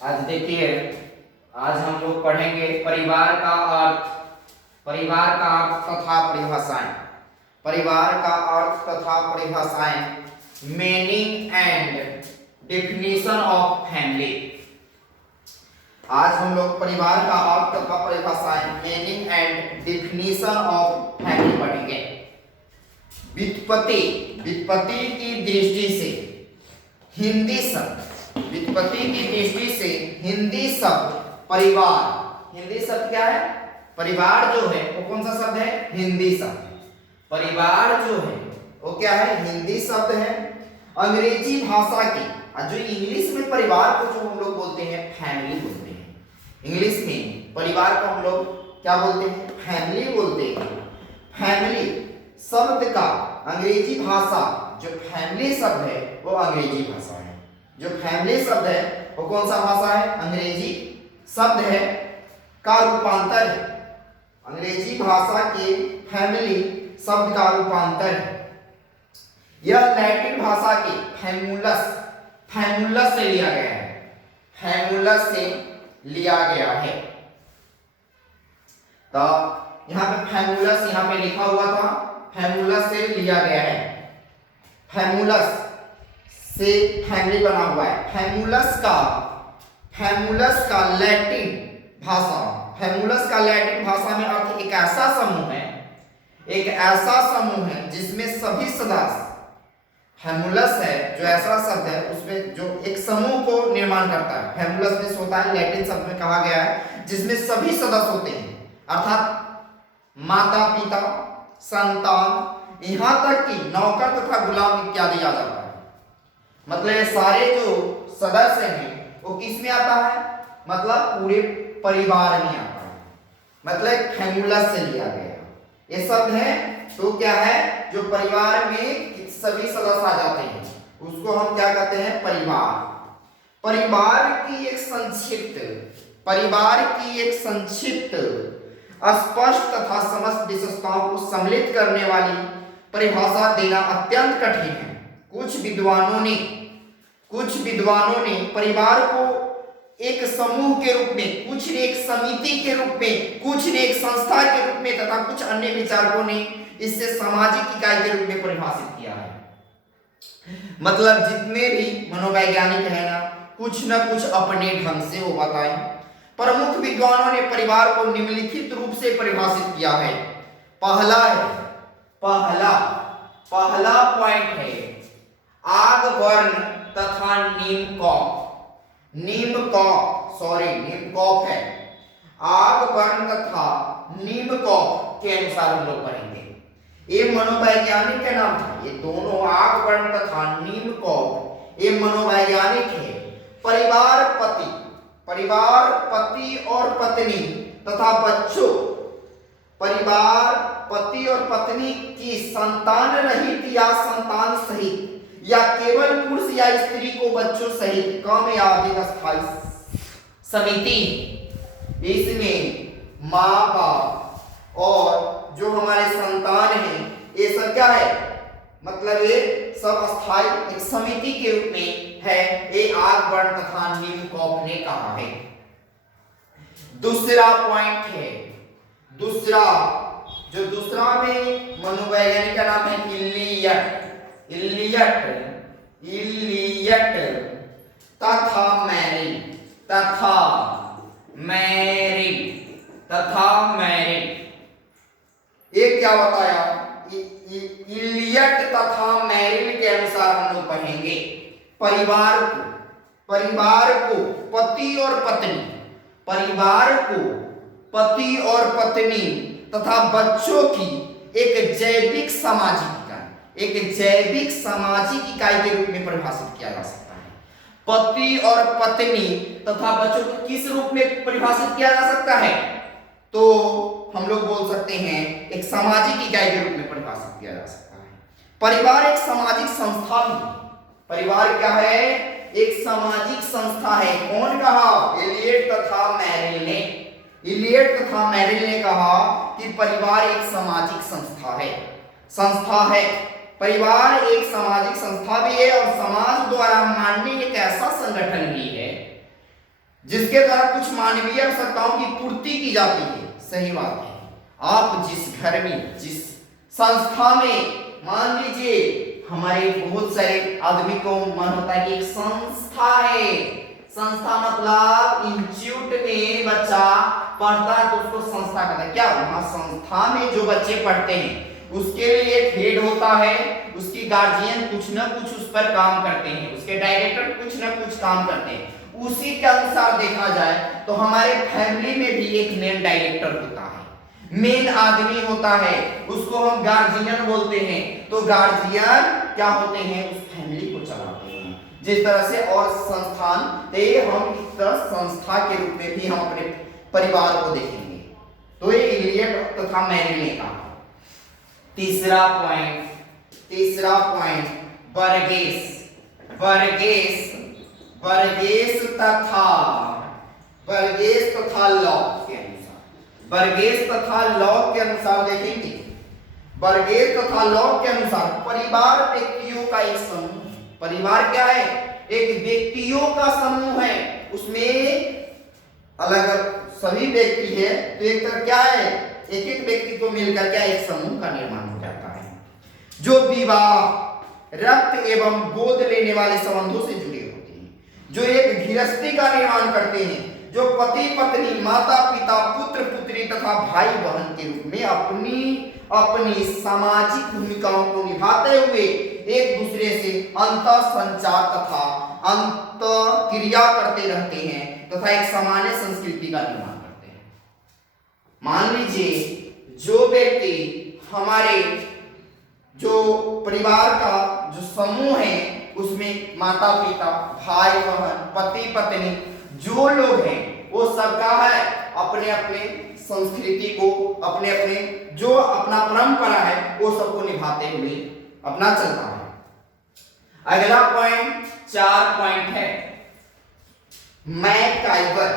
आज देखिए, आज हम लोग पढ़ेंगे परिवार का अर्थ, परिवार का अर्थ तथा परिभाषाएं। परिवार का अर्थ तथा परिभाषाएं, meaning and definition of family. आज हम लोग परिवार का अर्थ तथा परिभाषाएं, meaning and definition of family पढ़ेंगे। व्युत्पत्ति, व्युत्पत्ति की दृष्टि से हिंदी शब्द, व्युत्पत्ति की दृष्टि से हिंदी शब्द परिवार, हिंदी शब्द क्या है? परिवार जो है वो कौन सा शब्द है? हिंदी शब्द। परिवार जो है वो क्या है? हिंदी शब्द है। अंग्रेजी भाषा की, जो इंग्लिश में परिवार को जो हम लोग बोलते हैं फैमिली बोलते हैं। इंग्लिश में परिवार को हम लोग क्या बोलते हैं? फैमिली बोलते हैं। फैमिली शब्द का अंग्रेजी भाषा, जो फैमिली शब्द है वो अंग्रेजी भाषा है। जो फैमिली शब्द है वो कौन सा भाषा है? अंग्रेजी शब्द है का रूपांतर है। अंग्रेजी भाषा के फैमिली शब्द का रूपांतर है। यह लैटिन भाषा के फैमुलस, फैमुलस से लिया गया है। फैमुलस से लिया गया है। तो यहाँ पे फैमुलस यहाँ पे लिखा हुआ था, फैमुलस से लिया गया है। फैमुलस से फैमिली बना हुआ है। फैमुलस का लैटिन भाषा, फैमुलस का लैटिन भाषा में अर्थ एक ऐसा समूह है, एक ऐसा समूह है जिसमें सभी सदस्य, फैमुलस है जो ऐसा शब्द है उसमें जो एक समूह को निर्माण करता है। फैमुलस में होता है, लैटिन शब्द में कहा गया है जिसमें सभी सदस्य होते हैं, अर्थात माता पिता, संतान, यहाँ तक कि नौकर तथा गुलाम इत्यादि आ जाता है। मतलब सारे जो सदस्य हैं वो किस में आता है? मतलब पूरे परिवार में आता है। मतलब फैमुलस से लिया गया ये शब्द है। तो क्या है? जो परिवार में सभी सदस्य आ जाते हैं उसको हम क्या कहते हैं? परिवार। परिवार की एक संक्षिप्त, परिवार की एक संक्षिप्त, स्पष्ट तथा समस्त विशेषताओं को सम्मिलित करने वाली परिभाषा देना अत्यंत कठिन है। कुछ विद्वानों ने परिवार को एक समूह के रूप में, कुछ ने एक समिति के रूप में, कुछ ने एक संस्था के रूप में तथा कुछ अन्य विचारकों ने इससे सामाजिक इकाई के रूप में परिभाषित किया है। मतलब जितने भी मनोवैज्ञानिक हैं ना, कुछ न कुछ अपने ढंग से वो बताएं। प्रमुख विद्वानों ने परिवार को निम्नलिखित रूप से परिभाषित किया है। पहला पॉइंट है आग वर्ण तथा नीमकॉप है। आग वर्ण तथा नीमकॉप के अनुसार हम लोग पढ़ेंगे। ये मनोवैज्ञानिक का नाम था। ये दोनों आग वर्ण तथा नीमकॉप ये मनोवैज्ञानिक है। परिवार पति और पत्नी तथा बच्चों, परिवार पति और पत्नी की संतान रहित या संतान सहित या केवल पुरुष या स्त्री को बच्चों सहित कम या अधिक स्थायी समिति। इसमें माँ बाप और जो हमारे संतान हैं ये सब क्या है? मतलब ये सब स्थायी एक समिति के रूप में है। ये आग वर्ण तथा नीमकॉप ने कहा है। दूसरा पॉइंट है, दूसरा में मनोवैज्ञानिक का नाम है इलियट तथा मैरिल। एक क्या बताया? इलियट तथा मैरिल के अनुसार हम लोग पढ़ेंगे परिवार को पति और पत्नी तथा बच्चों की एक जैविक सामाजिक इकाई के रूप में परिभाषित किया जा सकता है। पति और पत्नी तथा बच्चों को किस रूप में परिभाषित किया जा सकता है? तो हम लोग बोल सकते हैं एक सामाजिक इकाई के रूप में परिभाषित किया जा सकता है। परिवार एक सामाजिक संस्था भी है। परिवार क्या है? एक सामाजिक संस्था है। कौन कहा? इलियट तथा मैरिल ने कहा कि परिवार एक सामाजिक संस्था है। परिवार एक सामाजिक संस्था भी है और समाज द्वारा मान्य एक ऐसा संगठन भी है जिसके द्वारा कुछ मानवीय आवश्यकताओं की पूर्ति की जाती है। सही बात है। आप जिस घर में, जिस संस्था में, मान लीजिए हमारे बहुत सारे आदमी को मन होता है कि एक संस्था है, संस्था मतलब इंस्टीट्यूट में बच्चा पढ़ता है तो उसको संस्था कहते हैं। क्या वहां संस्था में जो बच्चे पढ़ते हैं उसके लिए एक हेड होता है, उसकी गार्जियन कुछ ना कुछ उस पर काम करते हैं, उसके डायरेक्टर कुछ ना कुछ काम करते हैं। उसी के अनुसार देखा जाए तो हमारे फैमिली में भी एक मेन डायरेक्टर होता है, मेन आदमी होता है, उसको हम गार्जियन बोलते हैं। तो गार्जियन क्या होते हैं, उस फैमिली को चलाते हैं। जिस तरह से और संस्थान ते हम इस तरह संस्था के रूप में भी हम अपने परिवार को देखेंगे। तो ये इलियट तथा मेरिल ने कहा। तीसरा पॉइंट वर्गेस तथा लॉक के अनुसार, वर्गेस तथा लॉक के अनुसार देखेंगे। वर्गेस तथा लॉक के अनुसार परिवार व्यक्तियों का एक समूह है। परिवार क्या है, एक व्यक्तियों का समूह है, उसमें अलग अलग सभी व्यक्ति है तो एक तरह क्या है, एक एक व्यक्ति को मिलकर क्या एक समूह का निर्माण हो जाता है, जो विवाह, रक्त एवं गोद लेने वाले संबंधों से जुड़े होते हैं, जो एक गृहस्थी का निर्माण करते हैं, जो पति पत्नी, माता पिता, पुत्र पुत्री तथा भाई बहन के रूप में अपनी सामाजिक भूमिकाओं को निभाते हुए एक दूसरे से अंतः संचार तथा अंत क्रिया करते रहते हैं तथा एक सामान्य संस्कृति का निर्माण करते हैं। मान लीजिए जो व्यक्ति हमारे जो परिवार का जो समूह है उसमें माता पिता, भाई बहन, पति पत्नी जो लोग हैं वो सबका है अपने अपने संस्कृति को, अपने अपने जो अपना परंपरा है वो सबको निभाते हुए अपना चलता है। अगला पॉइंट 4 पॉइंट है मैकाइवर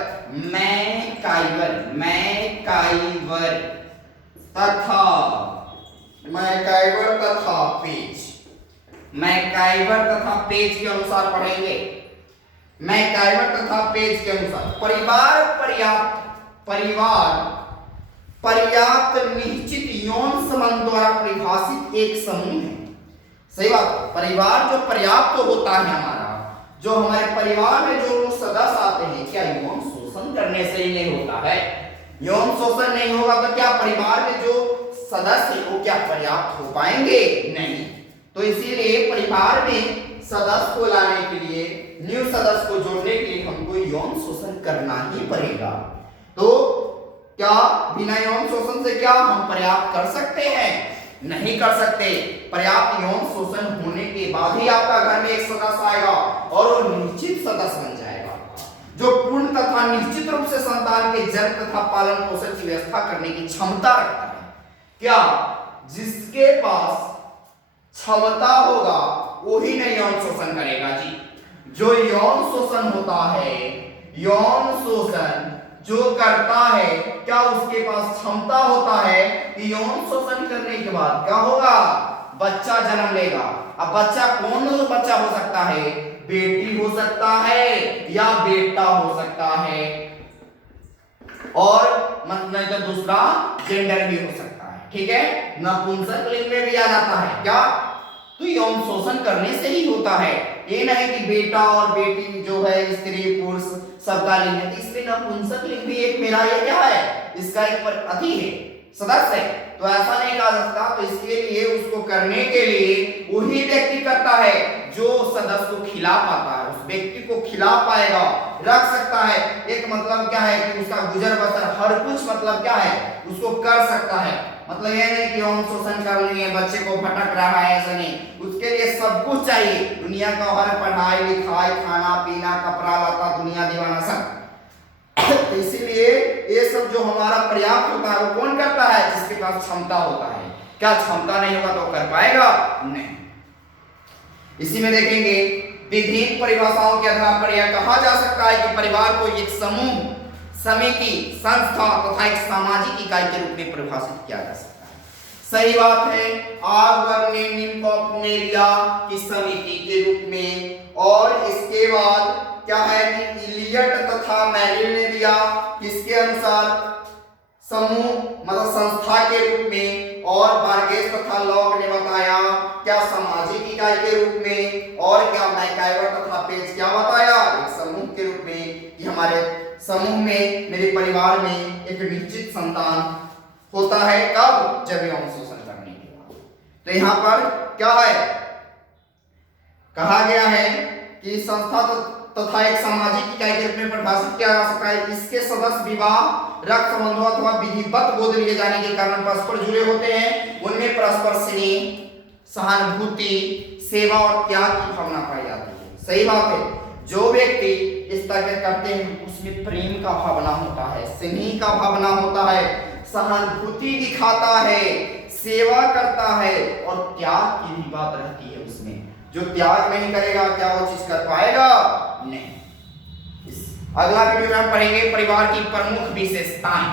तथा पेज। मैकाइवर तथा पेज के अनुसार पढ़ेंगे। मैकाइवर तथा पेज के अनुसार पर्याप्त निश्चित यौन संबंध द्वारा परिभाषित एक समूह है। सही बात। परिवार जो पर्याप्त होता है हमारा, जो हमारे परिवार में जो सदस्य आते हैं, क्या यौन शोषण करने से ही नहीं होता है? यौन शोषण नहीं होगा तो क्या परिवार में जो सदस्य है वो क्या पर्याप्त हो पाएंगे? नहीं। तो इसीलिए परिवार में सदस्य को लाने के लिए, न्यू सदस्य को जोड़ने के लिए हमको यौन शोषण करना ही पड़ेगा। तो क्या बिना यौन शोषण से क्या हम पर्याप्त कर सकते हैं? नहीं कर सकते। पर्याप्त यौन शोषण होने के बाद ही आपका घर में एक सदस्य आएगा और वो निश्चित सदस्य बन जाएगा, जो पूर्ण तथा निश्चित रूप से संतान के जन्म तथा पालन पोषण की व्यवस्था करने की क्षमता रखता है। क्या जिसके पास क्षमता होगा वही नहीं यौन शोषण करेगा जी। जो यौन शोषण होता है, यौन शोषण जो करता है, क्या उसके पास क्षमता होता है कि यौन शोषण करने के बाद क्या होगा? बच्चा जन्म लेगा। अब बच्चा कौन बच्चा हो सकता है? बेटी हो सकता है या बेटा हो सकता है, और मतलब तो दूसरा जेंडर भी हो सकता है। ठीक है, नपुंसक लिंग में भी आ जाता है क्या? तो यौन शोषण करने से ही होता है। ये नहीं कि बेटा और बेटी जो है स्त्री पुरुष सबका लिंग है, इसलिए नपुंसक लिंग भी एक मेरा ये क्या है, इसका एक अति है, सदस्य है। तो ऐसा नहीं कहा सकता। तो इसके लिए उसको करने के लिए वही व्यक्ति करता है जो सदस्य को खिला पाता है, उस व्यक्ति को खिला पाएगा, रख सकता है। एक मतलब क्या है कि उसका गुजर बसर हर कुछ मतलब क्या है उसको कर सकता है। मतलब यह नहीं कि यौन शोषण कर लेंगे, बच्चे को भटक रहा है, ऐसा नहीं। उसके लिए सब कुछ चाहिए, दुनिया का हर पढ़ाई लिखाई, खाना पीना, कपड़ा लता, दुनिया दीवाना सब। तो इसीलिए ये सब जो हमारा पर्याप्त होता है वो कौन करता है? जिसके पास क्षमता होता है। क्या क्षमता नहीं होगा तो कर पाएगा? नहीं। इसी में देखेंगे विभिन्न परिभाषाओं के आधार पर यह कहा जा सकता है कि परिवार को एक समूह, समिति, संस्था तथा एक सामाजिक इकाई के रूप में परिभाषित किया जा सकता है। सही बात है। आगवर ने निम्न को अपने लिया कि समिति के रूप में, और इसके बाद क्या है कि इलियट तथा तथा मेरिल ने दिया किसके अनुसार, समूह मतलब संस्था के रूप में, और बार्गेस तथा लॉक ने बताया क्या सामाजिक इकाई के रूप में, और क्या मैकाइवर तथा पेज क्या बताया एक समूह के रूप में कि हमारे समूह में मेरे परिवार में एक निश्चित संतान होता है कब, जब यौन शोषण करने के बाद। तो यहाँ पर क्या है कहा गया है कि संस्था तथा एक सामाजिक इकाई के रूप में परिभाषित किया जा सकता है। इसके सदस्य विवाह, रक्त संबंधों अथवा विधिवत गोद लिए जाने के कारण परस्पर जुड़े होते हैं। उनमें परस्पर स्नेह, सहानुभूति, सेवा और त्याग की भावना पाई जाती है। सही बात है, जो व्यक्ति इस तरह करते हैं उसमें प्रेम का भावना होता है, स्नेह का भावना होता है, सहानुभूति दिखाता है, सेवा करता है और त्याग की भी बात रहती है उसमें। जो त्याग नहीं करेगा क्या वो चीज कर पाएगा, नहीं। अगला वीडियो में हम पढ़ेंगे परिवार की प्रमुख विशेषताएं।